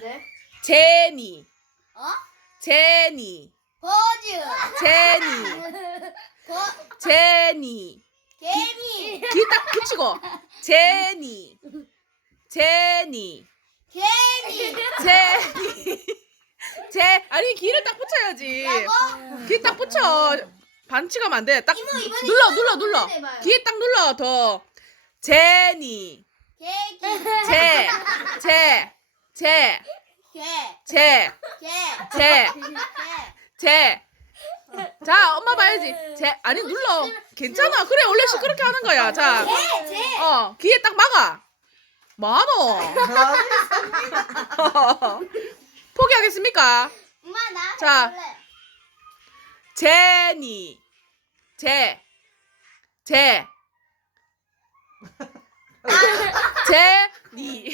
돼? 제니 어? 제니 버즈. 제니 버 제니 개미. 귀딱 붙이고 제니 제니 개미. 제니 제 아니 귀를 딱 붙여야지 라고? 귀 딱 붙여 반칙하면 안 돼 딱 이모, 이번에 눌러 눌러 한번 눌러 해봐요. 귀에 딱 눌러 더 제니 개기. 제 제 제 제. 제, 개. 제, 개. 제. 자, 엄마 봐야지. 제, 아니, 눌러. 괜찮아. 그래, 원래 시끄럽게 하는 거야. 자. 어, 귀에 딱 막아. 뭐하노? 포기하겠습니까? 엄마 나 자. 제니, 제, 제. 제니,